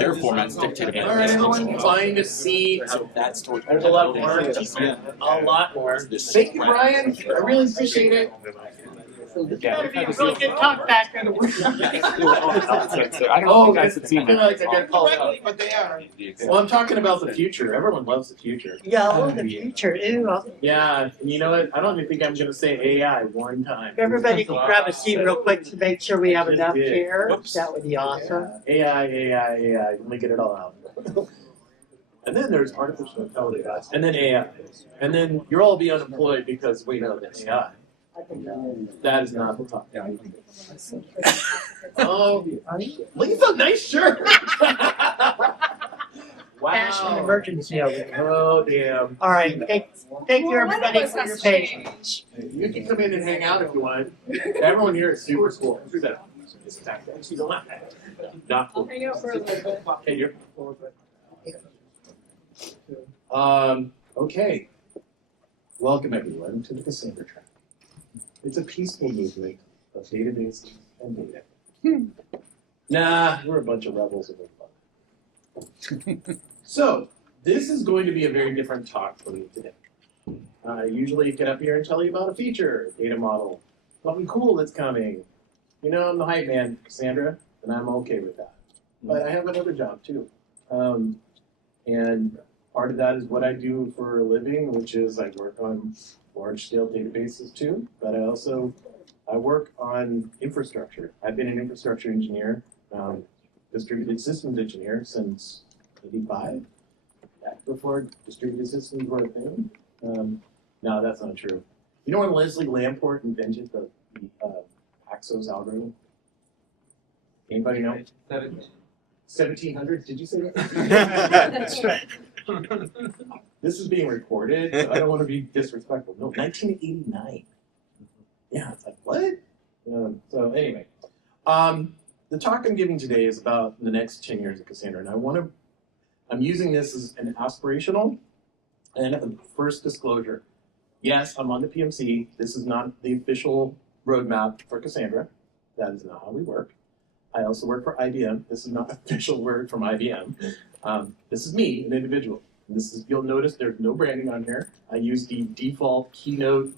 their format's dictated. All right, everyone, find a seat. That's towards There's a lot more. A lot more. Thank you, Brian. I really appreciate it. It's gotta be a really good talk back. I don't think you guys have seen I feel that. like I got called out. But they are. Well, I'm talking about the future. Everyone loves the future. Yeah, I love the future. Ew. Yeah, and you know what? I don't even think I'm going to say AI one time. If everybody can grab a seat real quick to make sure we have enough chairs, Whoops. that would be awesome. AI. Let me get it all out. And then there's artificial intelligence, and then AI, and then you'll all be unemployed because we know that AI. That is not the top. Oh, look at that nice shirt. National Wow. emergency over there. Oh damn. All right, thank you everybody for your patience. You can come in and hang out if you want. Everyone here is super cool. Who's that? It's tactile. She's not bad. Not cool. Hang out for a little bit. Hey, you're. Okay. Welcome everyone to the Cassandra track. It's a peaceful movement of databases and data. Nah, we're a bunch of rebels and we're fun. So, this is going to be a very different talk for me today. I usually get up here and tell you about a feature, a data model, something cool that's coming. You know, I'm the hype man, Cassandra, and I'm okay with that. But I have another job too. And part of that is what I do for a living, which is I work on large-scale databases too, but I work on infrastructure. I've been an infrastructure engineer, distributed systems engineer since '85, back before distributed systems were a thing. No, that's not true. You know when Leslie Lamport invented the Paxos algorithm? Anybody know? 1700s, did you say that? That's right. This is being recorded, so I don't want to be disrespectful. No, 1989. Yeah, it's like, what? So anyway, the talk I'm giving today is about the next 10 years of Cassandra, and I'm using this as an aspirational and a first disclosure. Yes, I'm on the PMC. This is not the official roadmap for Cassandra. That is not how we work. I also work for IBM. This is not official word from IBM. This is me, an individual. This is, you'll notice there's no branding on here. I use the default Keynote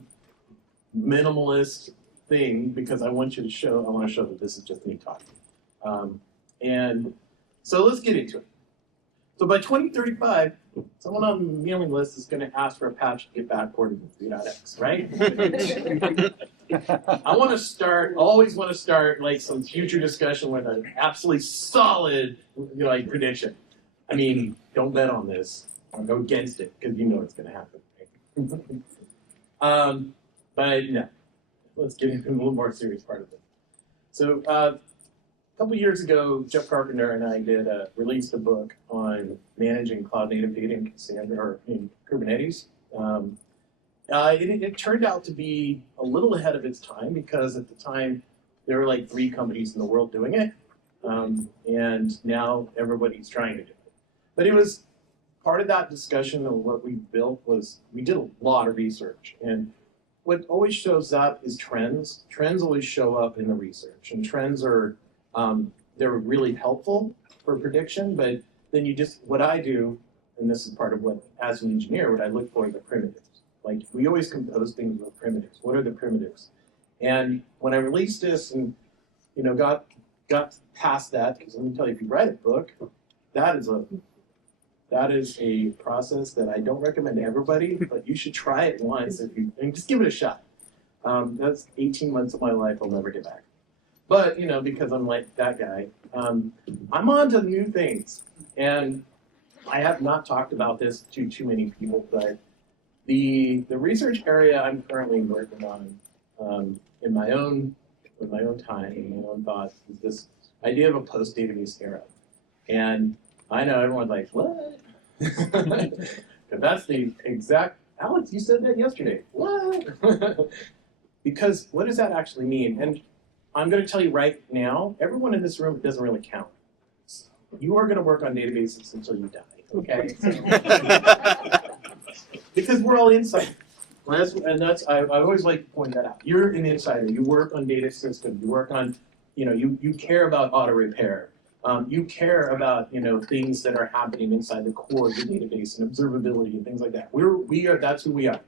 minimalist thing because I want to show that this is just me talking. And so let's get into it. So by 2035, someone on the mailing list is going to ask for Apache to get backported to 3.x, right? I always want to start like some future discussion with an absolutely solid like prediction. I mean, don't bet on this or go against it because you know it's going to happen. Right? But no, let's get into a little more serious part of it. So a couple years ago, Jeff Carpenter and I released a book on managing cloud-native data in Cassandra or in Kubernetes. It turned out to be a little ahead of its time because at the time there were like 3 companies in the world doing it, and now everybody's trying to do it. But it was part of that discussion of what we built was we did a lot of research, and what always shows up is trends. Trends always show up in the research, and trends are they're really helpful for prediction. But then what I do, and this is part of what as an engineer, what I look for are the primitives. Like we always compose things with primitives. What are the primitives? And when I released this and got past that, because let me tell you, if you write a book, that is a process that I don't recommend to everybody, but you should try it once and just give it a shot. That's 18 months of my life I'll never get back. But because I'm like that guy, I'm on to new things, and I have not talked about this to too many people, but the research area I'm currently working on in my own time, in my own thoughts, is this idea of a post-database era. And I know everyone's like, what? But that's the exact, Alex, you said that yesterday. What? Because what does that actually mean? And I'm going to tell you right now, everyone in this room doesn't really count. You are going to work on databases until you die, okay? Because we're all insiders. I always like to point that out. You're an insider. You work on data systems. You work on, you care about auto repair. You care about things that are happening inside the core of the database and observability and things like that. That's who we are.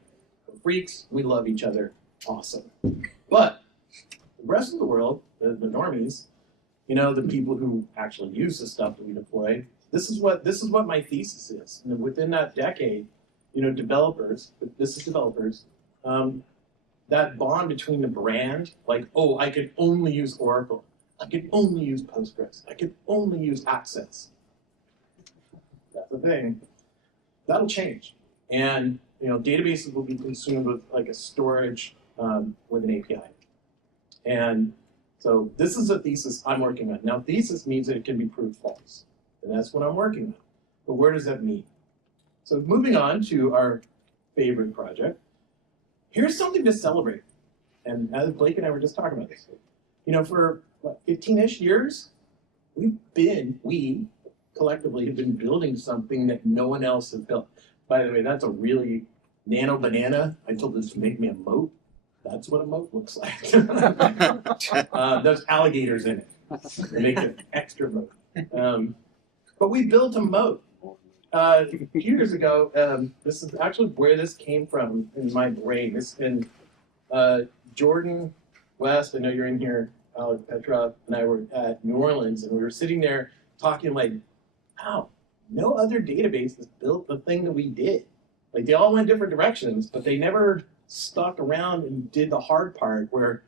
We're freaks. We love each other. Awesome. But the rest of the world, the normies, the people who actually use the stuff that we deploy. This is what my thesis is. And within that decade, developers. That bond between the brand, like, oh, I could only use Oracle. I could only use Postgres. I could only use Access. That's the thing. That'll change. And databases will be consumed with like a storage with an API. And so this is a thesis I'm working on. Now, thesis means that it can be proved false. And that's what I'm working on. But where does that mean? So moving on to our favorite project, here's something to celebrate. And as Blake and I were just talking about this, for what, 15-ish years, we collectively have been building something that no one else has built. By the way, that's a really nano banana. I told this to make me a moat. That's what a moat looks like. There's alligators in it. They make it extra moat. But we built a moat. A few years ago, this is actually where this came from in my brain. Jordan West, I know you're in here, Alex Petrov, and I were at New Orleans, and we were sitting there talking like, wow, no other database has built the thing that we did. Like, they all went different directions, but they never stuck around and did the hard part where,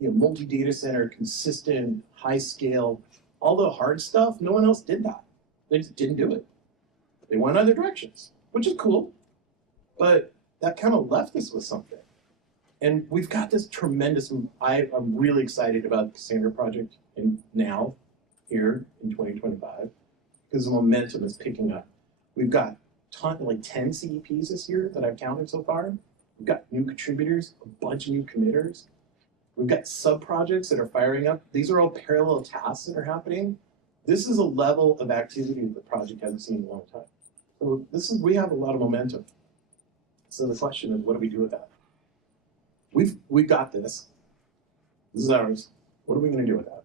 multi-data center, consistent, high scale, all the hard stuff, no one else did that. They just didn't do it. They went other directions, which is cool, but that kind of left us with something. And we've got this tremendous, I'm really excited about the Cassandra project now, here in 2025, because the momentum is picking up. We've got like 10 CEPs this year that I've counted so far. We've got new contributors, a bunch of new committers. We've got sub-projects that are firing up. These are all parallel tasks that are happening. This is a level of activity that the project hasn't seen in a long time. So we have a lot of momentum. So the question is, what do we do with that? We've got this. This is ours. What are we going to do with that?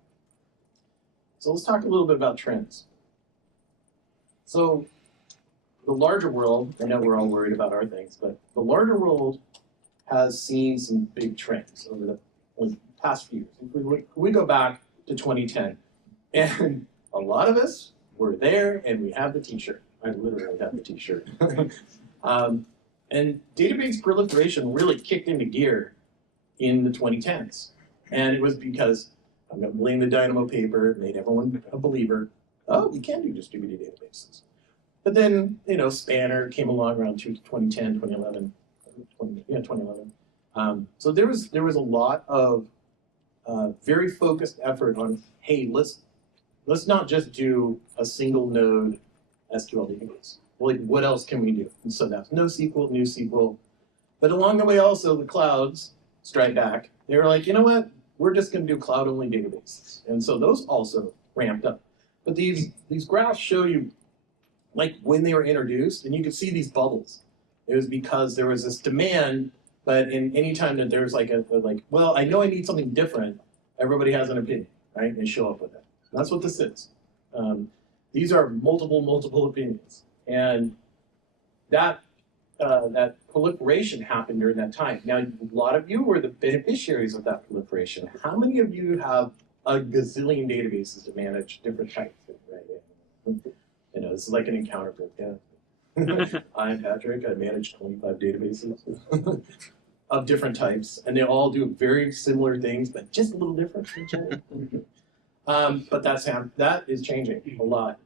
So let's talk a little bit about trends. So the larger world, I know we're all worried about our things, but the larger world has seen some big trends over the past few years. If we go back to 2010, and a lot of us were there, and we have the t-shirt. I literally have the t-shirt. And database proliferation really kicked into gear in the 2010s. And it was because, I'm going to blame the Dynamo paper, it made everyone a believer. Oh, we can do distributed databases. But then, Spanner came along around 2010, 2011. So there was a lot of very focused effort on, hey, let's not just do a single node SQL database. Like, what else can we do? And so that's NoSQL, NewSQL. But along the way also, the clouds strike back. They were like, you know what? We're just going to do cloud-only databases. And so those also ramped up. But these graphs show you like when they were introduced, and you can see these bubbles. It was because there was this demand, but in any time that there's like well, I know I need something different, everybody has an opinion, right? And they show up with it. That's what this is. These are multiple opinions. And that proliferation happened during that time. Now, a lot of you were the beneficiaries of that proliferation. How many of you have a gazillion databases to manage different types? Right? This is like an encounter group. Yeah. I'm Patrick. I manage 25 databases of different types, and they all do very similar things, but just a little different from each other. But that is changing a lot.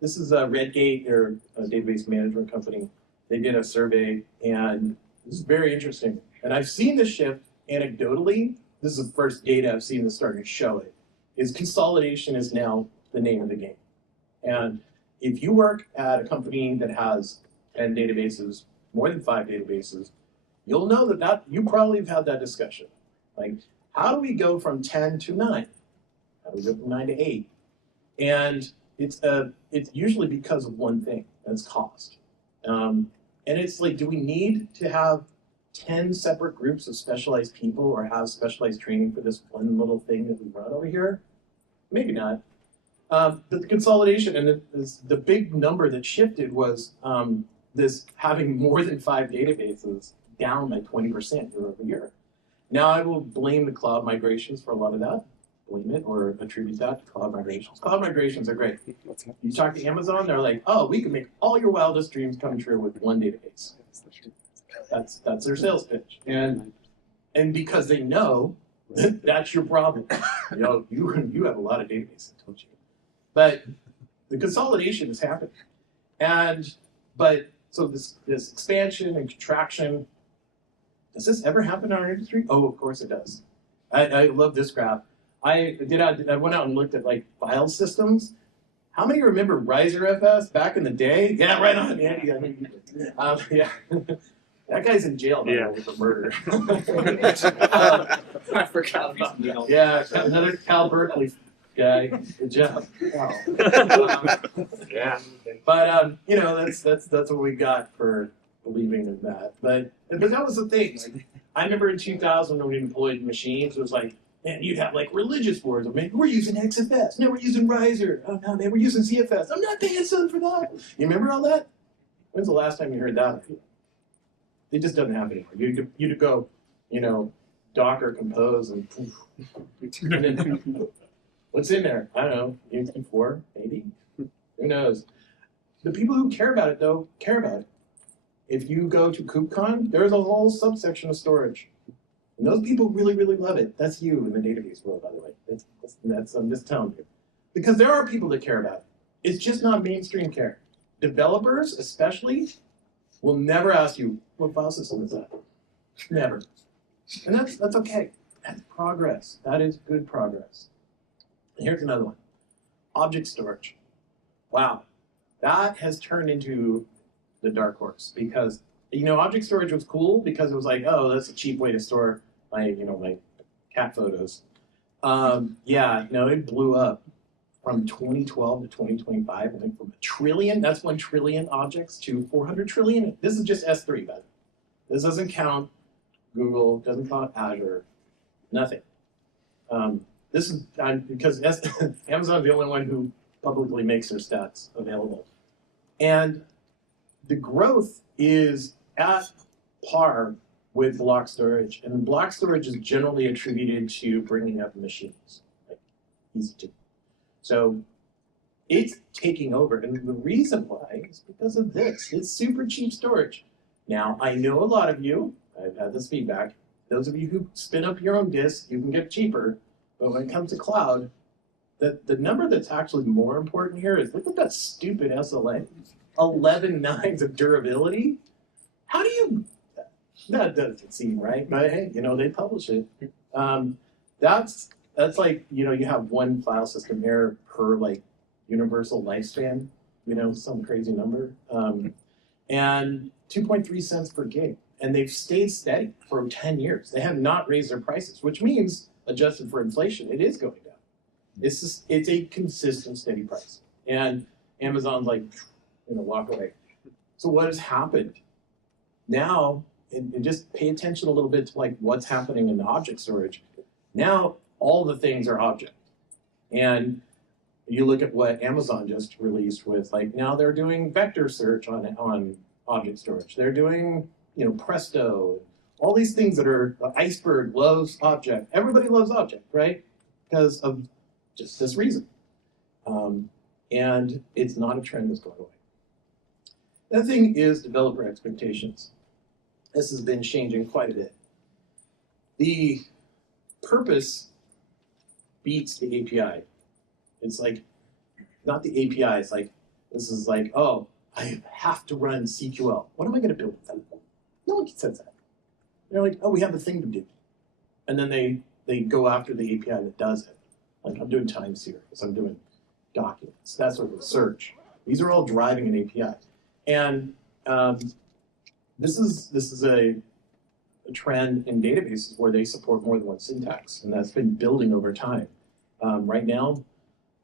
This is Redgate, they're a database management company. They did a survey, and this is very interesting. And I've seen this shift anecdotally. This is the first data I've seen that's starting to show it, is consolidation is now the name of the game. And if you work at a company that has 10 databases, more than 5 databases, you'll know that you probably have had that discussion. Like, how do we go from 10 to 9? How do we go from 9 to 8? And it's usually because of one thing, and it's cost. And it's like, do we need to have 10 separate groups of specialized people or have specialized training for this one little thing that we run over here? maybe not. But the consolidation and the big number that shifted was this having more than 5 databases down by 20% year over year. Now I will blame the cloud migrations for a lot of that. Blame it or attribute that to cloud migrations. Cloud migrations are great. You talk to Amazon, they're like, oh, we can make all your wildest dreams come true with one database. That's their sales pitch. And because they know that's your problem. You have a lot of databases, don't you? But the consolidation is happening. So this expansion and contraction, does this ever happen in our industry? Oh, of course it does. I love this graph. I went out and looked at like file systems. How many remember Riser FS back in the day? Yeah, right on. Yeah. Yeah. That guy's in jail now for murder. I forgot about that. Yeah, another Cal Berkeley guy. Good job. Wow. Yeah. But that's what we got for believing in that. But that was the thing. Like, I remember in 2000 when we deployed machines, it was like, man, you'd have like religious wars. I mean, we're using XFS. No, we're using Riser. Oh no, man, we're using CFS. I'm not paying something for that. You remember all that? When's the last time you heard that? It just doesn't happen anymore. You'd go, Docker compose and then what's in there? I don't know, UT4, maybe? Who knows? The people who care about it, though, care about it. If you go to KubeCon, there's a whole subsection of storage. And those people really, really love it. That's you in the database world, by the way. That's I'm just telling you. Because there are people that care about it. It's just not mainstream care. Developers, especially, will never ask you, what file system is that? Never. And that's okay. That's progress. That is good progress. And here's another one. Object storage. Wow. That has turned into the dark horse because, object storage was cool because it was like, oh, that's a cheap way to store my cat photos. It blew up from 2012 to 2025. I think from 1 trillion, that's 1 trillion objects to 400 trillion. This is just S3, by the way. This doesn't count Google, doesn't count Azure, nothing. This is because Amazon is the only one who publicly makes their stats available. And the growth is at par with block storage. And block storage is generally attributed to bringing up machines. Like, easy to. So it's taking over. And the reason why is because of this. It's super cheap storage. Now, I know a lot of you, I've had this feedback, those of you who spin up your own disk, you can get cheaper. But when it comes to cloud, the number that's actually more important here is look at that stupid SLA. 11 nines of durability. How do you, that doesn't seem right, but hey, they publish it. That's like, you have one file system error per like universal lifespan, some crazy number. And 2.3 cents per gig. And they've stayed steady for 10 years. They have not raised their prices, which means adjusted for inflation, it is going down. It's a consistent, steady price. And Amazon's like, walk away. So what has happened? Now, and just pay attention a little bit to like what's happening in the object storage. Now, all the things are object. And you look at what Amazon just released with, like now they're doing vector search on object storage. They're doing, Presto, all these things that are, Iceberg loves object. Everybody loves object, right? Because of just this reason. And it's not a trend that's going away. The other thing is developer expectations. This has been changing quite a bit. The purpose beats the API. It's like, not the API, it's like, this is like, oh, I have to run CQL. What am I going to build with that? No one says that. They're like, oh, we have a thing to do. And then they go after the API that does it. Like I'm doing time series, I'm doing documents, that sort of search. These are all driving an API. And this is a trend in databases where they support more than one syntax, and that's been building over time. Right now,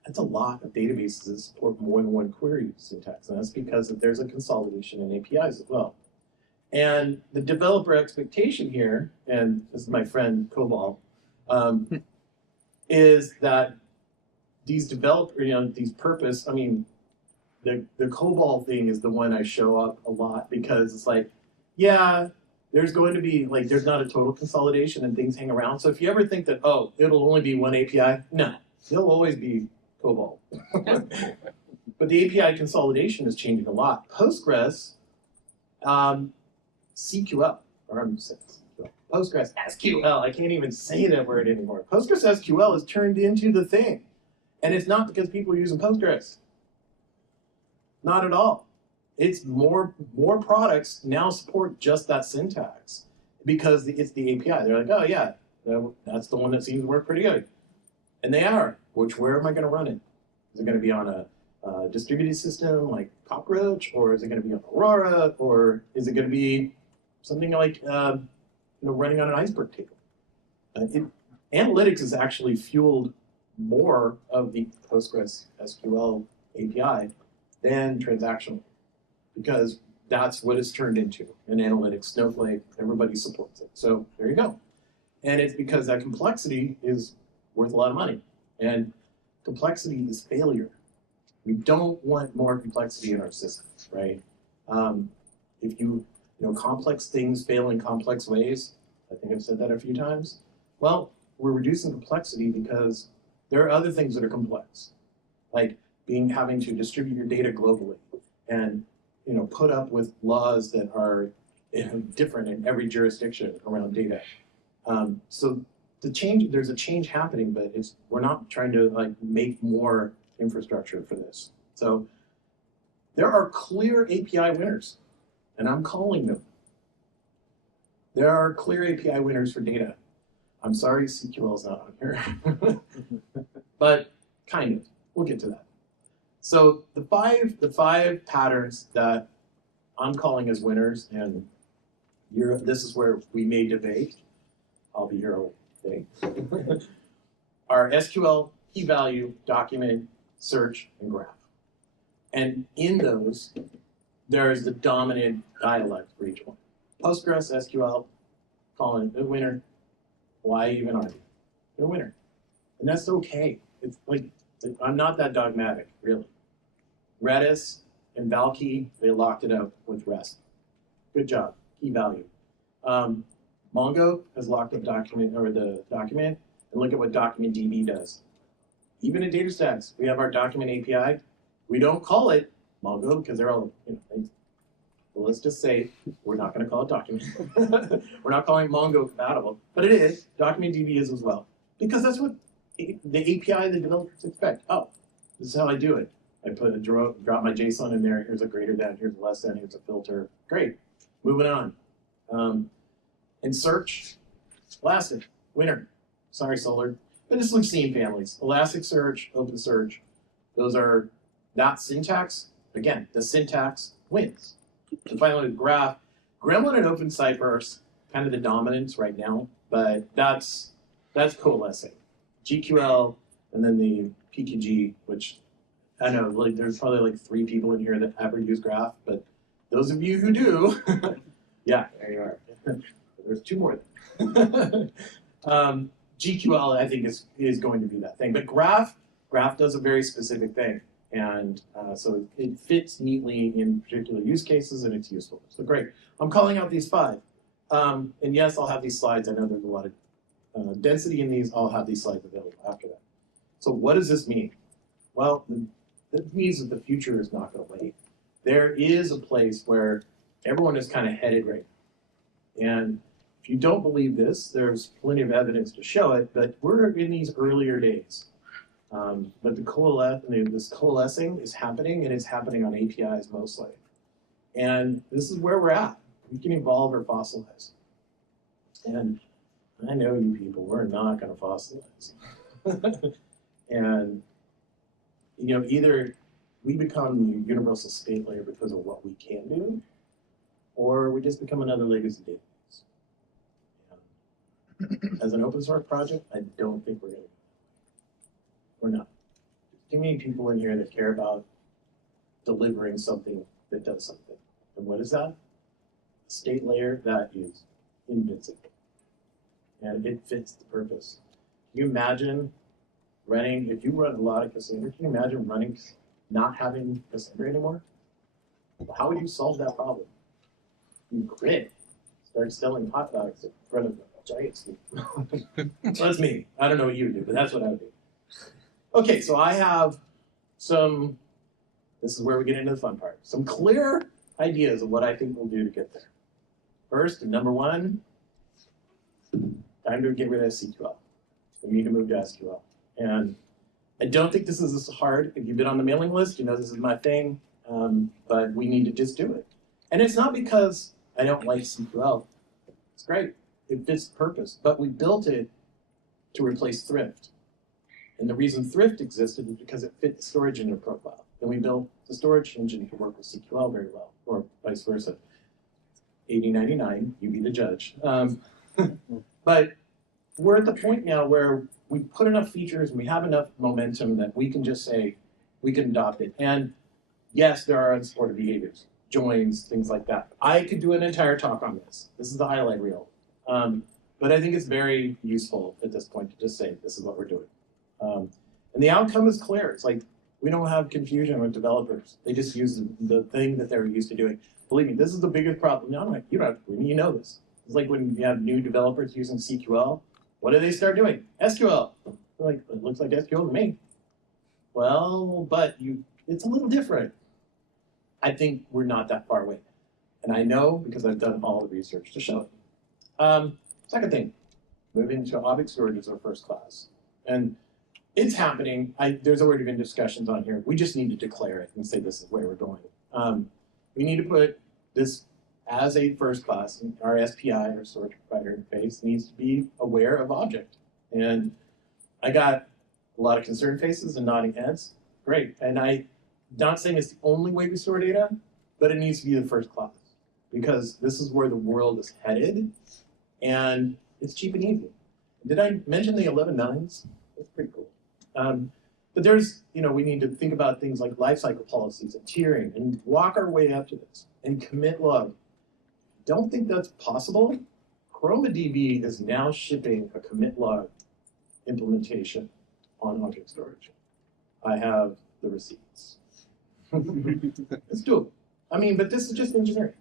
that's a lot of databases that support more than one query syntax, and that's because there's a consolidation in APIs as well. And the developer expectation here, and this is my friend Cobol, is that these developer, these purpose, the COBOL thing is the one I show up a lot because it's like, yeah, there's going to be, like, there's not a total consolidation and things hang around. So if you ever think that, oh, it'll only be one API, no, there'll always be COBOL. But the API consolidation is changing a lot. Postgres, CQL, or I'm saying CQL. Postgres SQL, I can't even say that word anymore. Postgres SQL has turned into the thing. And it's not because people are using Postgres. Not at all. It's more products now support just that syntax because it's the API. They're like, oh yeah, that's the one that seems to work pretty good. And they are. Where am I going to run it? Is it going to be on a distributed system like Cockroach, or is it going to be on Aurora, or is it going to be something like running on an iceberg table? Analytics has actually fueled more of the Postgres SQL API than transactional, because that's what it's turned into in analytics. Snowflake, everybody supports it. So there you go. And it's because that complexity is worth a lot of money. And complexity is failure. We don't want more complexity in our systems, right? If complex things fail in complex ways, I think I've said that a few times. Well, we're reducing complexity because there are other things that are complex, like having to distribute your data globally and put up with laws that are different in every jurisdiction around data. So there's a change happening, but we're not trying to make more infrastructure for this. So there are clear API winners, and I'm calling them. There are clear API winners for data. I'm sorry CQL is not on here, but kind of. We'll get to that. So the five patterns that I'm calling as winners, and this is where we may debate. I'll be here all day. Are SQL, key value, document, search, and graph. And in those, there is the dominant dialect for each one. Postgres, SQL, calling it a winner. Why even argue? They're a winner. And that's okay. It's like, I'm not that dogmatic, really. Redis and Valkey, they locked it up with REST. Good job, key value. Mongo has locked up the document, and look at what document DB does. Even in DataStax, we have our document API. We don't call it Mongo because they're all, well, let's just say we're not going to call it document. We're not calling Mongo compatible, but it is. Document DB is as well, because that's what the API the developers expect. Oh, this is how I do it. I drop my JSON in there. Here's a greater than, here's a less than, here's a filter. Great. Moving on. In search, Elastic, winner. Sorry, Solar. But it's Lucene families. Elasticsearch, OpenSearch. Those are that syntax. Again, the syntax wins. And finally, the graph. Gremlin and OpenCypher are kind of the dominants right now, but that's coalescing. GQL, and then the PKG, which I know there's probably 3 people in here that ever use graph, but those of you who do, yeah, there you are. There's 2 more. GQL, I think, is going to be that thing. But graph does a very specific thing. And so it fits neatly in particular use cases, and it's useful. So great. I'm calling out these 5. And yes, I'll have these slides. I know there's a lot of density in these. I'll have these slides available after that. So what does this mean? Well, it means that the future is not going to wait. There is a place where everyone is kind of headed right now. And if you don't believe this, there's plenty of evidence to show it, but we're in these earlier days. But this coalescing is happening, and it's happening on APIs mostly. And this is where we're at. We can evolve or fossilize. And I know you people, we're not going to fossilize. And either we become the universal state layer because of what we can do, or we just become another legacy database. As an open source project, I don't think we're going to. We're not. There's too many people in here that care about delivering something that does something. And what is that? A state layer that is invincible. And it fits the purpose. Can you imagine running, if you run a lot of Cassandra, can you imagine running, not having Cassandra anymore? How would you solve that problem? You quit. Start selling hot dogs in front of a giant sleep. That's me. I don't know what you would do, but that's what I would do. Okay, so I have some, this is where we get into the fun part, some clear ideas of what I think we'll do to get there. First, number one, time to get rid of CQL. We need to move to SQL. And I don't think this is hard. If you've been on the mailing list, you know this is my thing, but we need to just do it. And it's not because I don't like CQL. It's great. It fits the purpose, but we built it to replace Thrift. And the reason Thrift existed is because it fit the storage engine profile. Then we built the storage engine to work with CQL very well, or vice versa. 80-99, you be the judge. But we're at the point now where we put enough features and we have enough momentum that we can just say, we can adopt it. And yes, there are unsupported behaviors, joins, things like that. I could do an entire talk on this. This is the highlight reel. But I think it's very useful at this point to just say, this is what we're doing. And the outcome is clear. It's like, we don't have confusion with developers. They just use the thing that they're used to doing. Believe me, this is the biggest problem. No, you don't have to, you know this. It's like when you have new developers using CQL, what do they start doing? SQL. They're like, it looks like SQL to me. Well, but it's a little different. I think we're not that far away. And I know because I've done all the research to show it. Second thing, moving to object storage as our first class. And it's happening. There's already been discussions on here. We just need to declare it and say this is where we're going. We need to put this as a first class. Our SPI, our storage provider interface, needs to be aware of object. And I got a lot of concerned faces and nodding heads. Great. And I'm not saying it's the only way we store data, but it needs to be the first class because this is where the world is headed and it's cheap and easy. Did I mention the 11 nines? That's pretty cool. But there's, we need to think about things like lifecycle policies and tiering and walk our way up to this and commit log. Don't think that's possible. ChromaDB is now shipping a commit log implementation on object storage. I have the receipts. It's doable. But this is just engineering.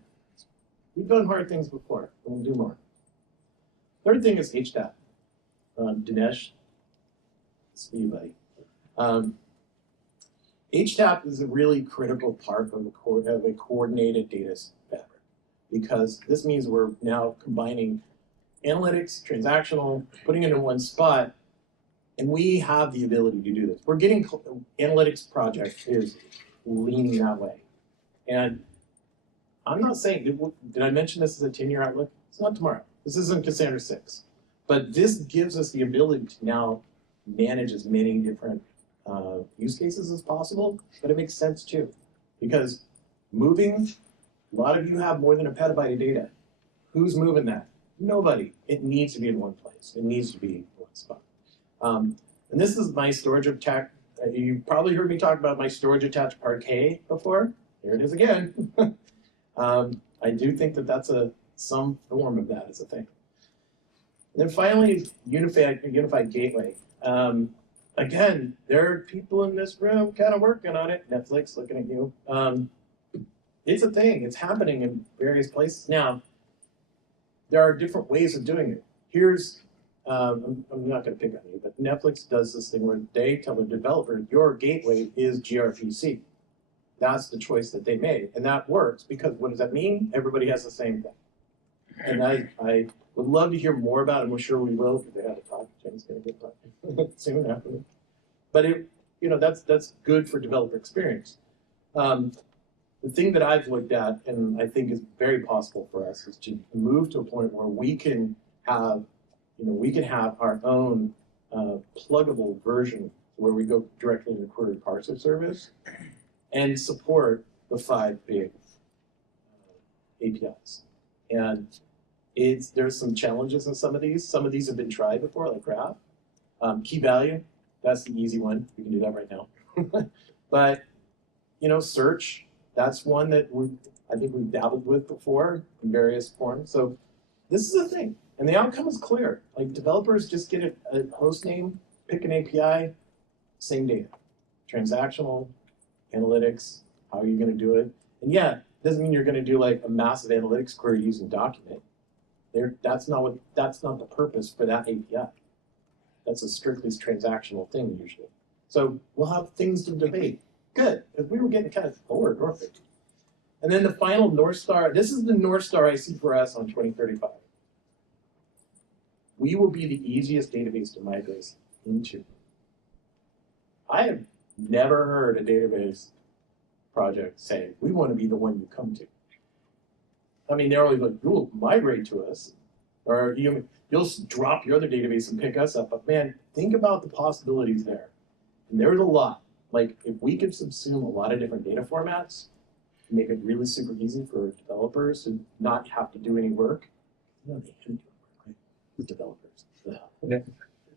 We've done hard things before, and we'll do more. Third thing is HTAP. Dinesh, it's you, buddy. HTAP is a really critical part of a coordinated data fabric because this means we're now combining analytics, transactional, putting it in one spot, and we have the ability to do this. We're getting analytics project is leaning that way. And I'm not saying, did I mention this as a 10-year outlook? It's not tomorrow. This isn't Cassandra 6. But this gives us the ability to now manage as many different use cases as possible, but it makes sense too. Because moving, a lot of you have more than a petabyte of data. Who's moving that? Nobody. It needs to be in one place. It needs to be in one spot. And this is my storage attached. You probably heard me talk about my storage attached Parquet before. Here it is again. I do think that that's some form of that is a thing. And then finally, unified gateway. Again, there are people in this room kind of working on it. Netflix, looking at you. It's a thing. It's happening in various places. Now, there are different ways of doing it. Here's, I'm not going to pick on you, but Netflix does this thing where they tell the developer, your gateway is gRPC. That's the choice that they made. And that works because what does that mean? Everybody has the same thing. And I would love to hear more about it. I'm sure we will because they have a talk. Jen's going to get talking soon after. But that's good for developer experience. The thing that I've looked at and I think is very possible for us is to move to a point where we can have, our own pluggable version where we go directly into query parser service and support the 5 big APIs. And there's some challenges in some of these. Some of these have been tried before, like Graph. Key value, that's the easy one. We can do that right now. But, search, that's one that I think we've dabbled with before in various forms. So this is a thing. And the outcome is clear. Like developers just get a host name, pick an API, same data. Transactional, analytics, how are you going to do it? And yeah, it doesn't mean you're going to do like a massive analytics query using document. That's not the purpose for that API. That's a strictly transactional thing usually. So we'll have things to debate. Good, because we were getting kind of bored, weren't we? And then the final North Star, this is the North Star I see for us on 2035. We will be the easiest database to migrate into. I have never heard a database project say, we want to be the one you come to. I mean, they're always like, you'll migrate to us, or you'll drop your other database and pick us up. But man, think about the possibilities there. And there's a lot. Like, if we could subsume a lot of different data formats, make it really super easy for developers to not have to do any work. No, they can do work, right? The developers.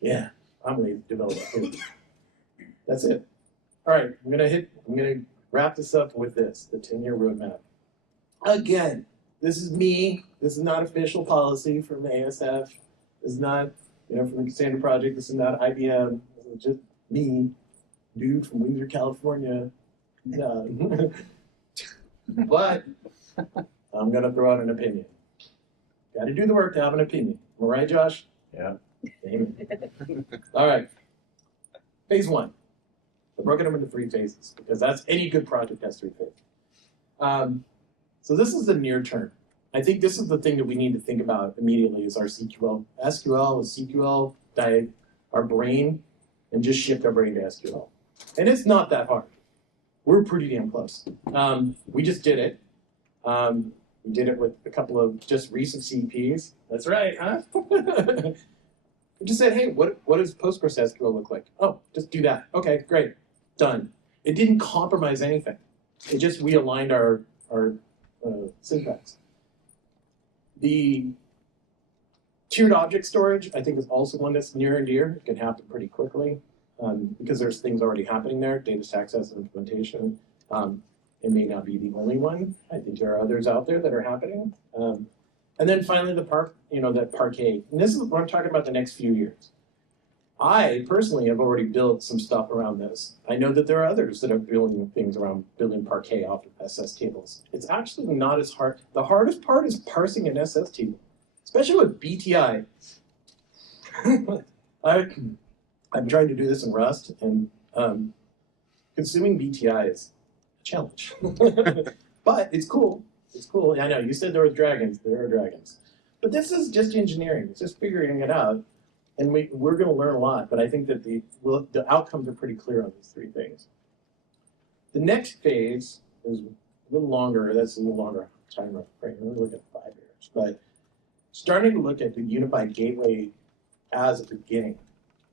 Yeah, I'm a developer too. That's it. All right, I'm gonna wrap this up with this, the 10-year roadmap. Again, this is me. This is not official policy from the ASF. This is not, from the Cassandra project. This is not IBM. This is just me, dude from Windsor, California. But I'm gonna throw out an opinion. Got to do the work to have an opinion. Am I right, Josh? Yeah. Amen. All right. Phase 1. I broke it up into 3 phases because that's any good project has 3 phases. So this is the near term. I think this is the thing that we need to think about immediately is our SQL is SQL, dive our brain, and just shift our brain to SQL. And it's not that hard. We're pretty damn close. We just did it. We did it with a couple of just recent CPs. That's right, huh? We just said, hey, what does PostgreSQL look like? Oh, just do that. Okay, great, done. It didn't compromise anything. It just realigned our syntax. The tiered object storage, I think, is also one that's near and dear. It can happen pretty quickly because there's things already happening there. Data access and implementation. It may not be the only one. I think there are others out there that are happening. And then finally, that Parquet. And this is what I'm talking about the next few years. I personally have already built some stuff around this. I know that there are others that are building things around building Parquet off of SS tables. It's actually not as hard. The hardest part is parsing an SS table, especially with BTI. I'm trying to do this in Rust, and consuming BTI is a challenge. But it's cool. It's cool. I know, you said there were dragons. There are dragons. But this is just engineering. It's just figuring it out. And we're going to learn a lot, but I think that the outcomes are pretty clear on these 3 things. The next phase is a little longer. That's a little longer time frame. We're looking at 5 years. But starting to look at the unified gateway as a beginning.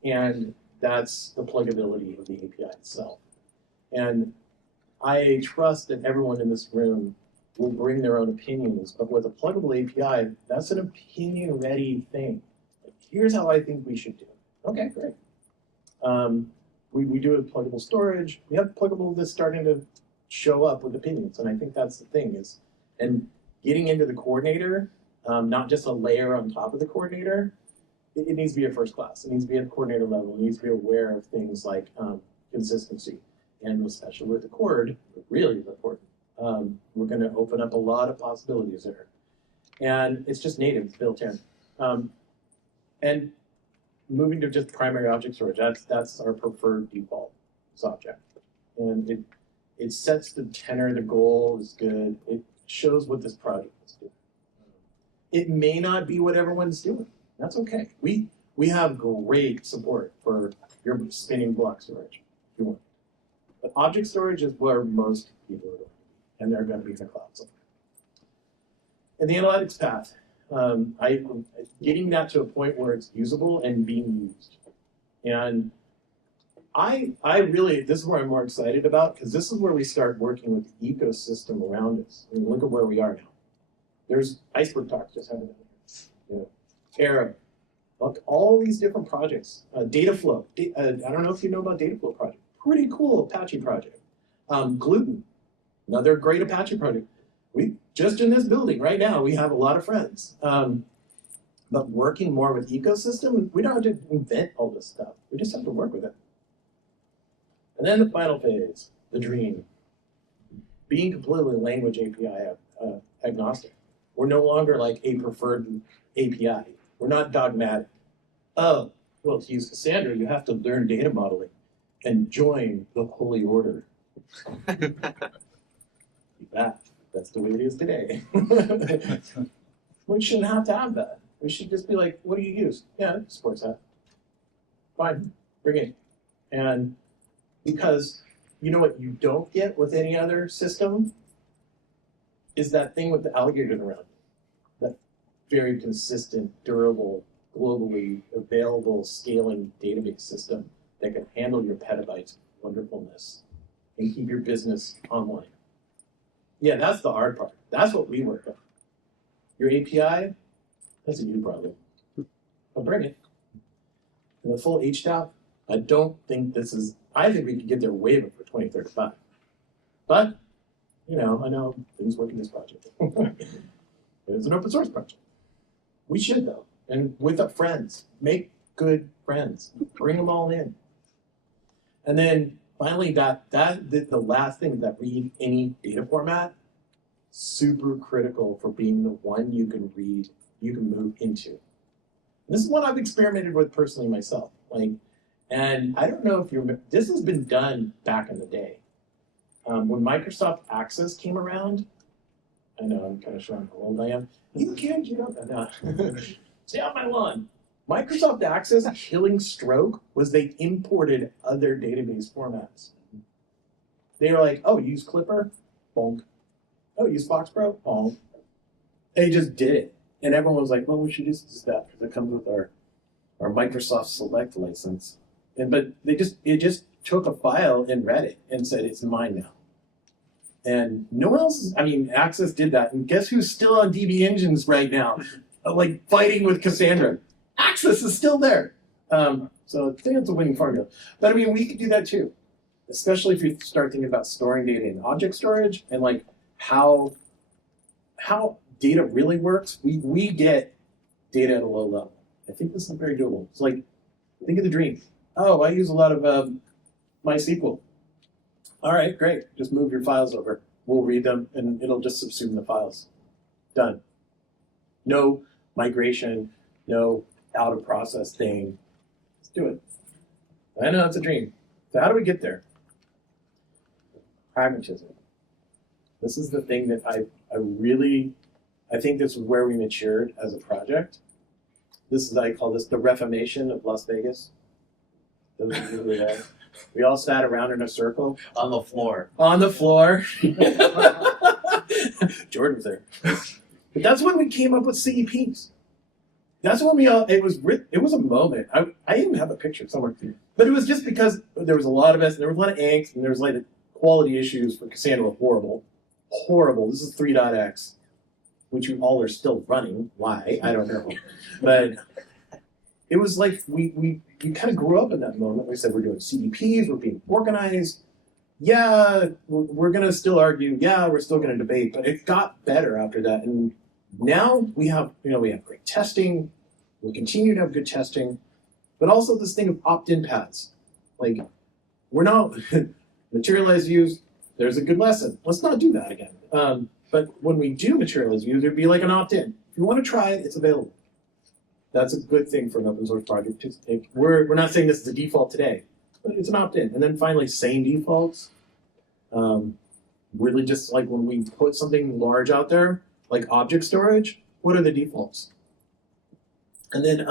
And that's the pluggability of the API itself. And I trust that everyone in this room will bring their own opinions, but with a pluggable API, that's an opinion-ready thing. Like, here's how I think we should do it. Okay, great. We do a pluggable storage. We have pluggable that's starting to show up with opinions, and I think that's the thing is, and getting into the coordinator, not just a layer on top of the coordinator, it needs to be a first class. It needs to be at the coordinator level. It needs to be aware of things like consistency, and especially with the cord, it really is important. We're going to open up a lot of possibilities there. And it's just native, it's built in. And moving to just primary object storage, that's our preferred default, is object. And it sets the tenor, the goal is good. It shows what this project is doing. It may not be what everyone's doing. That's okay. We have great support for your spinning block storage, if you want. But object storage is where most people are going. And they're going to be in the cloud somewhere. And the analytics path, getting that to a point where it's usable and being used. And I really, this is where I'm more excited about, because this is where we start working with the ecosystem around us. I mean, look at where we are now. There's Iceberg Talks just happened here. Arab, look, all these different projects. Dataflow, I don't know if you know about Dataflow project. Pretty cool Apache project. Gluten. Another great Apache project. We just in this building right now, we have a lot of friends. But working more with ecosystem, we don't have to invent all this stuff. We just have to work with it. And then the final phase, the dream. Being completely language API agnostic. We're no longer like a preferred API. We're not dogmatic. Oh, well, to use Cassandra, you have to learn data modeling and join the holy order. That's the way it is today. We shouldn't have to have that. We should just be like, what do you use? Yeah, it supports that. Fine, bring it. And because you know what you don't get with any other system is that thing with the alligators around it. That very consistent, durable, globally available scaling database system that can handle your petabytes of wonderfulness and keep your business online. Yeah, that's the hard part. That's what we work on. Your API, that's a you problem. I'll bring it. And the full HTAP, I don't think this is, I think we could get there way before 2035. But, you know, I know things work in this project. It's an open source project. We should though. And with our friends, make good friends. Bring them all in. And then finally the last thing is that read any data format, super critical for being the one you can read, you can move into. And this is what I've experimented with personally myself. And I don't know if you remember, this has been done back in the day. When Microsoft Access came around, I know I'm kind of showing how old I am. You can't get up and stay on my lawn. Microsoft Access killing stroke was they imported other database formats. They were like, oh, use Clipper? Bonk. Oh, use FoxPro? Bonk. They just did it. And everyone was like, well, we should just use that because it comes with our Microsoft Select license. But it just took a file and read it and said, it's mine now. And no one else, Access did that. And guess who's still on DB engines right now? Like fighting with Cassandra. Access is still there. So I think it's a winning formula. But we could do that too. Especially if you start thinking about storing data in object storage and like how data really works. We get data at a low level. I think this is very doable. It's like, think of the dream. Oh, I use a lot of MySQL. All right, great. Just move your files over. We'll read them, and it'll just subsume the files. Done. No migration, no out-of-process thing. Let's do it. I know it's a dream. So how do we get there? Pragmatism. This is the thing that I think this is where we matured as a project. I call this the Reformation of Las Vegas. Those of you who were there. We all sat around in a circle. On the floor. On the floor. Jordan was there. But that's when we came up with CEPs. That's when it was a moment. I even have a picture somewhere. But it was just because there was a lot of us, and there was a lot of angst, and there was like the quality issues for Cassandra were horrible. Horrible. This is 3.x, which you all are still running. Why? I don't know. But it was like we kind of grew up in that moment. We said we're doing CDPs, we're being organized. Yeah, we're going to still argue. Yeah, we're still going to debate. But it got better after that. And now we have great testing. We continue to have good testing. But also this thing of opt-in paths. Like, we're not materialized views. There's a good lesson. Let's not do that again. But when we do materialized views, there'd be like an opt-in. If you want to try it, it's available. That's a good thing for an open source project. We're not saying this is the default today, but it's an opt-in. And then finally, sane defaults. Really just like when we put something large out there, like object storage, what are the defaults? And then,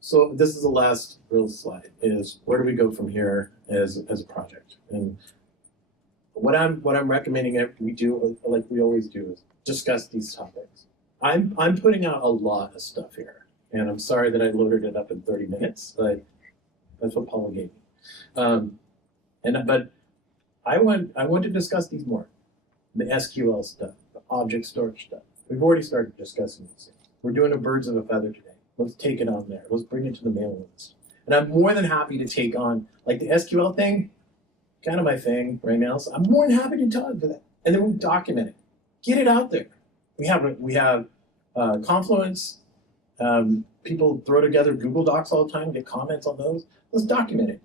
so this is the last real slide, is where do we go from here as a project? And what I'm recommending we do, like we always do, is discuss these topics. I'm putting out a lot of stuff here, and I'm sorry that I loaded it up in 30 minutes, but that's what Paula gave me. But I want to discuss these more. The SQL stuff, the object storage stuff. We've already started discussing these things. We're doing a birds of a feather today. Let's take it on there. Let's bring it to the mailing list. And I'm more than happy to take on, like the SQL thing, kind of my thing right now. So I'm more than happy to talk to that. And then we document it. Get it out there. We have Confluence. People throw together Google Docs all the time, get comments on those. Let's document it.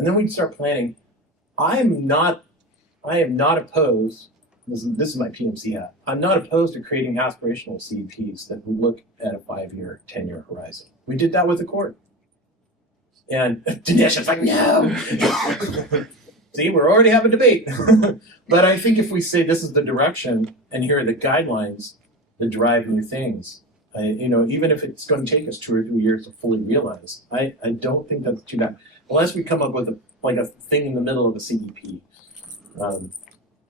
and then we'd start planning. I am not opposed. This is my PMC hat. I'm not opposed to creating aspirational CDPs that would look at a 5-year, 10-year horizon. We did that with the court. And Dinesh is like, no. See, we're already having a debate. But I think if we say this is the direction and here are the guidelines that drive new things, even if it's going to take us 2 or 3 years to fully realize, I don't think that's too bad. Unless we come up with a thing in the middle of a CDP.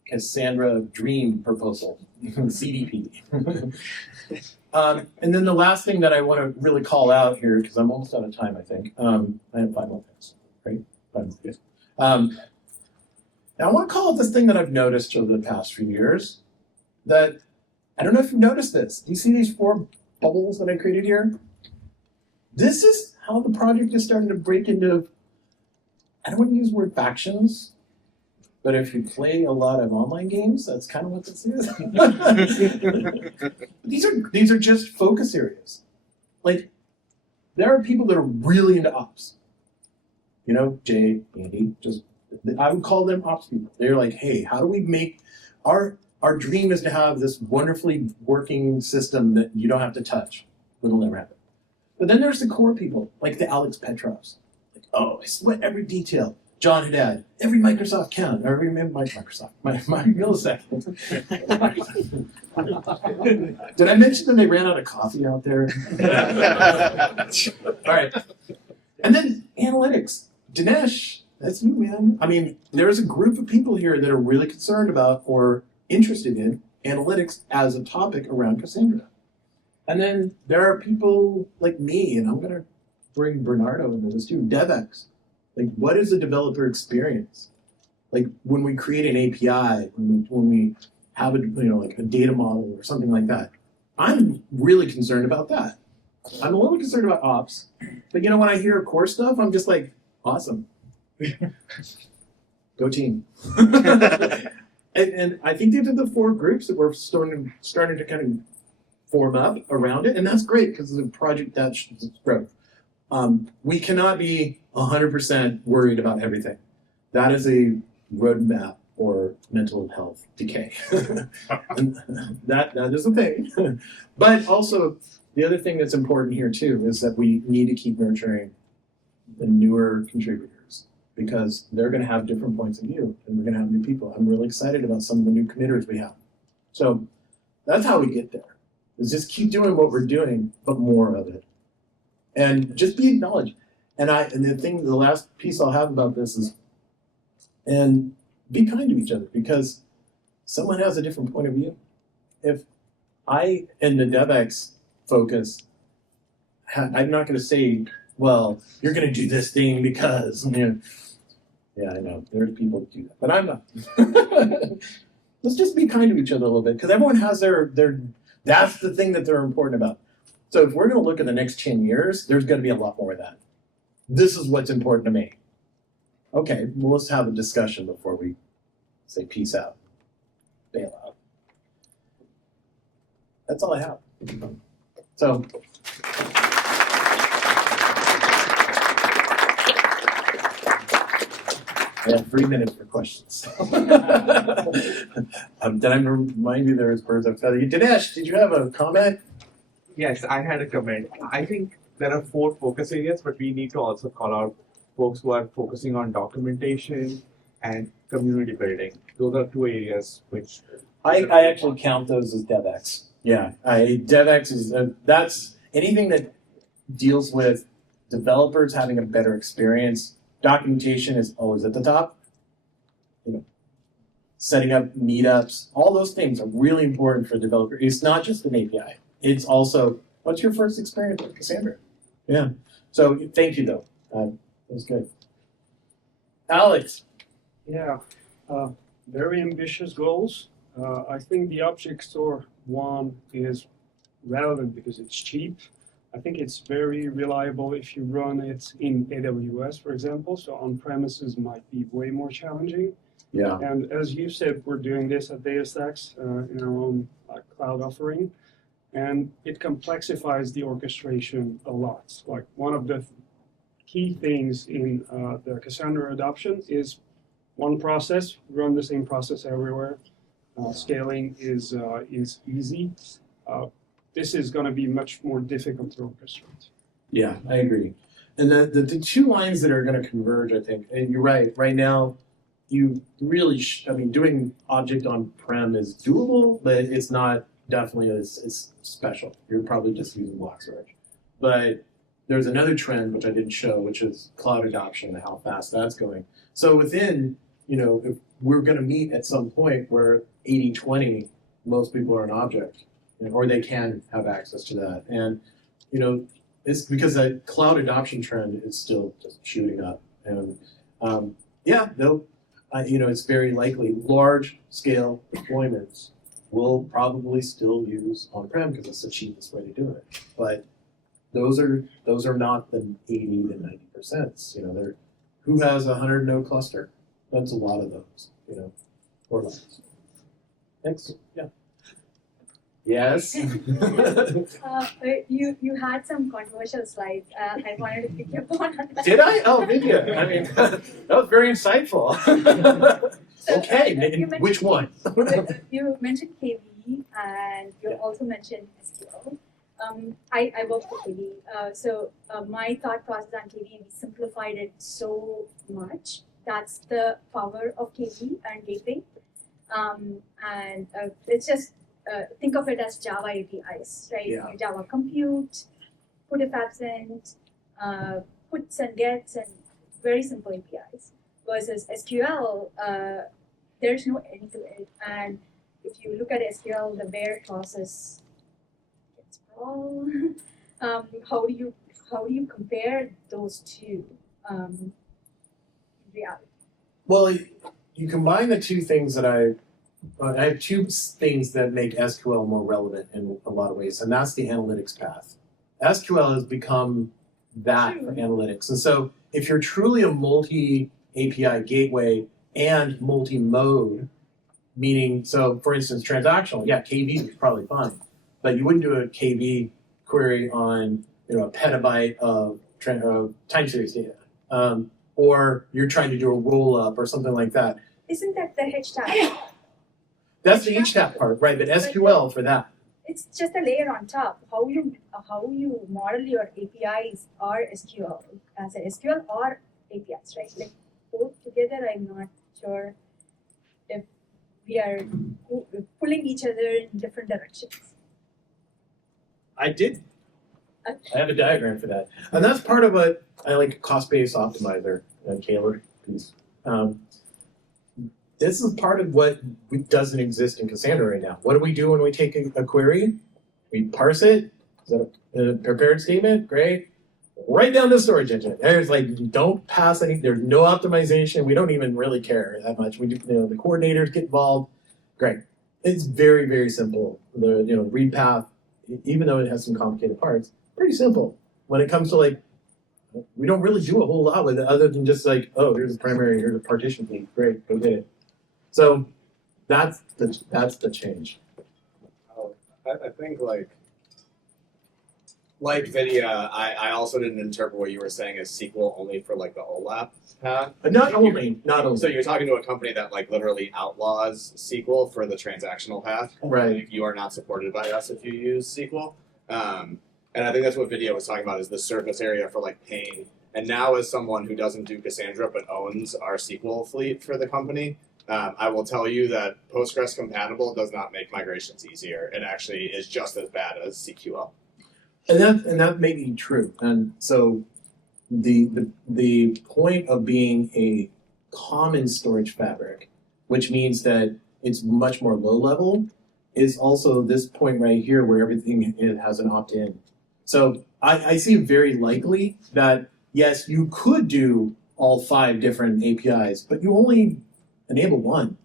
Cassandra dream proposal, CDP. And then the last thing that I want to really call out here, because I'm almost out of time, I think. I have 5 more minutes, right? 5 more minutes. Now I want to call out this thing that I've noticed over the past few years. That I don't know if you've noticed this. Do you see these 4 bubbles that I created here? This is how the project is starting to break into. I don't want to use the word factions. But if you play a lot of online games, that's kind of what this is. These are just focus areas. Like, there are people that are really into ops. Jay, Andy, I would call them ops people. They're like, hey, how do we make our dream is to have this wonderfully working system that you don't have to touch. It'll never happen. But then there's the core people, like the Alex Petrovs. Like, I sweat every detail. John Haddad, every Microsoft count, or every Microsoft, my millisecond. Did I mention that they ran out of coffee out there? All right. And then analytics. Dinesh, that's you, man. I mean, there's a group of people here that are really concerned about or interested in analytics as a topic around Cassandra. And then there are people like me, and I'm going to bring Bernardo into this too, DevX. Like, what is the developer experience? Like, when we create an API, when we have a data model or something like that, I'm really concerned about that. I'm a little concerned about ops, but when I hear core stuff, I'm just like, awesome. Go team. and I think these are the 4 groups that we're starting to kind of form up around it, and that's great because it's a project that should grow. We cannot be 100% worried about everything. That is a roadmap or mental health decay. And that is a thing. But also, the other thing that's important here too is that we need to keep nurturing the newer contributors because they're going to have different points of view and we're going to have new people. I'm really excited about some of the new committers we have. So that's how we get there, is just keep doing what we're doing, but more of it. And just be acknowledged. And the last piece I'll have about this is, and be kind to each other because someone has a different point of view. If I, in the DevX focus, I'm not going to say, well, you're going to do this thing because, yeah, I know, there's people that do that, but I'm not. Let's just be kind to each other a little bit because everyone has their, that's the thing that they're important about. So if we're going to look at the next 10 years, there's going to be a lot more of that. This is what's important to me. Okay, well, let's have a discussion before we say peace out, bail out. That's all I have. So. I have 3 minutes for questions. Did I remind you there is birds of feather? Dinesh, did you have a comment? Yes, I had a comment. I think there are 4 focus areas, but we need to also call out folks who are focusing on documentation and community building. Those are 2 areas which I actually count those as DevX. Yeah, DevX is that's anything that deals with developers having a better experience. Documentation is always at the top. Setting up meetups, all those things are really important for a developer. It's not just an API. It's also, what's your first experience with Cassandra? Yeah. So thank you, though. That was good. Alex. Yeah, very ambitious goals. I think the object store one is relevant because it's cheap. I think it's very reliable if you run it in AWS, for example. So on-premises might be way more challenging. Yeah. And as you said, we're doing this at DataStax in our own cloud offering. And it complexifies the orchestration a lot. Like one of the key things in the Cassandra adoption is one process, run the same process everywhere. Scaling is easy. This is going to be much more difficult to orchestrate. Yeah, I agree. And the two lines that are going to converge, I think, and you're right, right now, you really, doing object on-prem is doable, but it's not definitely as special. You're probably just using block storage. But there's another trend, which I didn't show, which is cloud adoption and how fast that's going. So within, if we're going to meet at some point where 80-20, most people are an object, or they can have access to that. And, it's because that cloud adoption trend is still just shooting up. And it's very likely large-scale deployments will probably still use on-prem because it's the cheapest way to do it. But those are not the 80 to 90%. They're who has a 100 node cluster? That's a lot of those. Or less. Thanks. Yeah. Yes. You had some controversial slides. I wanted to pick your point on that. Did I? Oh, did you? That was very insightful. Okay, which one? You mentioned KV and you also mentioned SQL. I work for KV, my thought process on KV, we simplified it so much. That's the power of KV and gateway. It's just think of it as Java APIs, right? Yeah. Java compute, put if absent, puts and gets, and very simple APIs. Versus SQL, there's no end to it. And if you look at SQL, the where process gets wrong. How do you compare those two in reality? Well, you combine the two things that I have two things that make SQL more relevant in a lot of ways, and that's the analytics path. SQL has become that for analytics. And so if you're truly a multi-API gateway and multi-mode, meaning, so for instance, transactional, yeah, KV is probably fine, but you wouldn't do a KV query on a petabyte of time series data. Or you're trying to do a roll-up or something like that. Isn't that the HTAP? That's the HTAP part, right? But SQL for that. It's just a layer on top. How you model your APIs are SQL as a SQL or APIs, right? Like both together, I'm not sure if we are pulling each other in different directions. I have a diagram for that, and that's part of what I like cost-based optimizer and Kaler piece. This is part of what doesn't exist in Cassandra right now. What do we do when we take a query? We parse it. Is that a prepared statement? Great. Right down to the storage engine. There's don't pass any. There's no optimization. We don't even really care that much. We do. The coordinators get involved. Great. It's very, very simple. The read path, even though it has some complicated parts, pretty simple. When it comes to we don't really do a whole lot with it other than just here's the primary, here's the partition key. Great, go get it. So that's the change. I think like Vidya, I also didn't interpret what you were saying as SQL only for the OLAP path. Not only. So you're talking to a company that literally outlaws SQL for the transactional path. Right. You are not supported by us if you use SQL. And I think that's what Vidya was talking about is the surface area for pain. And now as someone who doesn't do Cassandra but owns our SQL fleet for the company, I will tell you that Postgres compatible does not make migrations easier. It actually is just as bad as CQL. And that may be true. And so the point of being a common storage fabric, which means that it's much more low level, is also this point right here where everything has an opt-in. So I see it very likely that, yes, you could do all 5 different APIs, but you only enable one.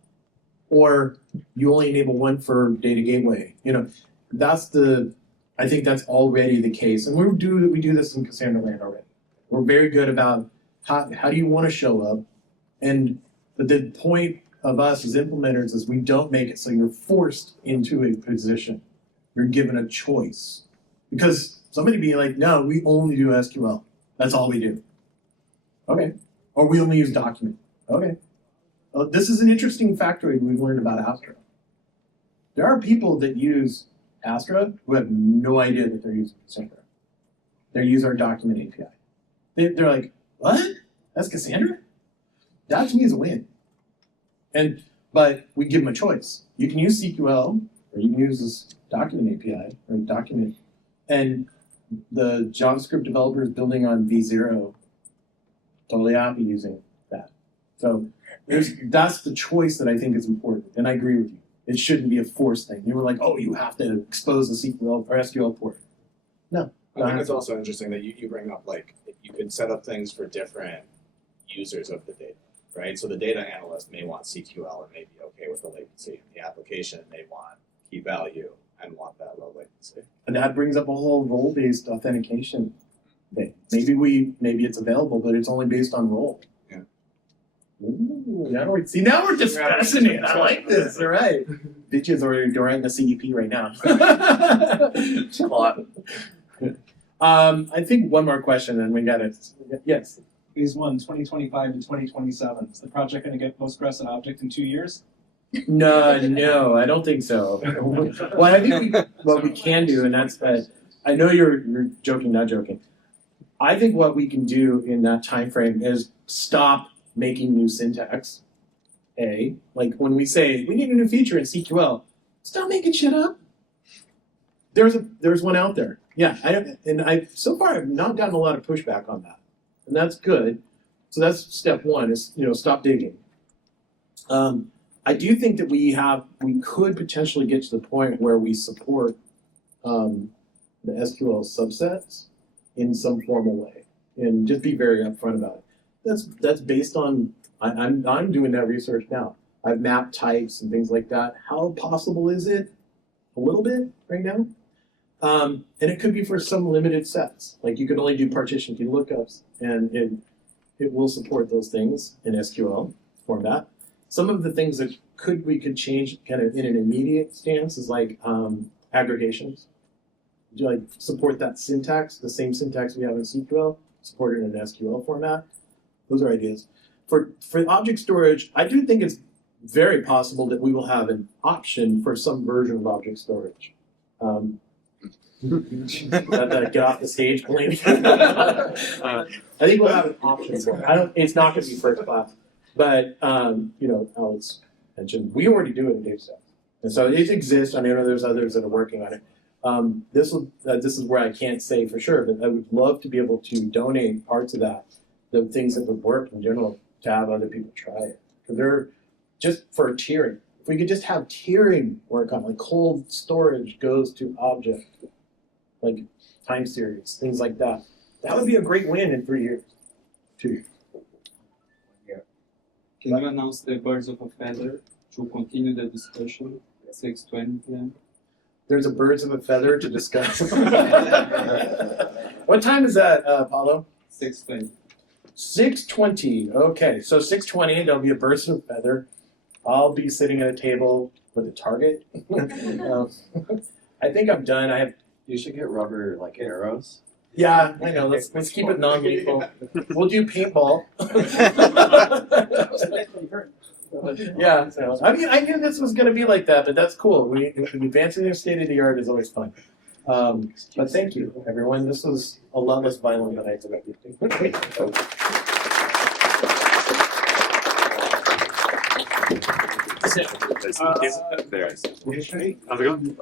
Or you only enable one for data gateway. I think that's already the case. And we do this in Cassandra land already. We're very good about how do you want to show up. But the point of us as implementers is we don't make it so you're forced into a position. You're given a choice. Because somebody be like, no, we only do SQL. That's all we do. Okay. Or we only use document. Okay. Well, this is an interesting factoid we've learned about Astra. There are people that use Astra who have no idea that they're using Cassandra. They use our document API. They're like, what? That's Cassandra? That to me is a win. But we give them a choice. You can use CQL, or you can use this document API, or document. And the JavaScript developers building on V0 totally happy using that. So that's the choice that I think is important. And I agree with you. It shouldn't be a forced thing. You were like, oh, you have to expose the SQL or SQL port. No. I think it's also interesting that you bring up, like, you could set up things for different users of the data, right? So the data analyst may want CQL and may be okay with the latency. The application may want key value and want that low latency. And that brings up a whole role-based authentication thing. Maybe it's available, but it's only based on role. Yeah. Ooh, now we're discussing it. I like this. All right. Bitches are writing the CEP right now. I think one more question and we got it. Yes. Phase 1, 2025 to 2027. Is the project going to get Postgres and Object in 2 years? No, I don't think so. Well, I think what we can do, and that's that. I know you're joking, not joking. I think what we can do in that time frame is stop making new syntax. Like when we say we need a new feature in CQL, stop making shit up. There's one out there. Yeah, I so far I've not gotten a lot of pushback on that, and that's good. So that's step one: is stop digging. I do think that we could potentially get to the point where we support the SQL subsets in some formal way, and just be very upfront about it. That's based on I'm doing that research now. I've mapped types and things like that. How possible is it? A little bit right now. And it could be for some limited sets. Like you can only do partition key lookups, and it will support those things in SQL format. Some of the things that we could change kind of in an immediate stance is like aggregations. Do like support that syntax, the same syntax we have in SQL, support it in an SQL format. Those are ideas. For object storage, I do think it's very possible that we will have an option for some version of object storage. Get off the stage, please. I think we'll have an option for it. It's not going to be first class, but Alex mentioned we already do it in DataStax, and so it exists. I know there's others that are working on it. This is where I can't say for sure, but I would love to be able to donate parts of that, the things that would work in general, to have other people try it. Because they're just for tiering. If we could just have tiering work on, like cold storage goes to object, like time series, things like that. That would be a great win in 3 years. 2 years. Can you announce the birds of a feather to continue the discussion at 6:20 p.m.? There's a birds of a feather to discuss. What time is that, Paulo? 6:20. 6:20. Okay, so 6:20, there'll be a birds of a feather. I'll be sitting at a table with a target. I think I'm done. You should get rubber like arrows. Yeah, I know. Let's keep it non-lethal. We'll do paintball. Yeah. So, I knew this was going to be like that, but that's cool. Advancing the state of the art is always fun. But thank you, everyone. This was a lot less violent than I expected. There. How's it going?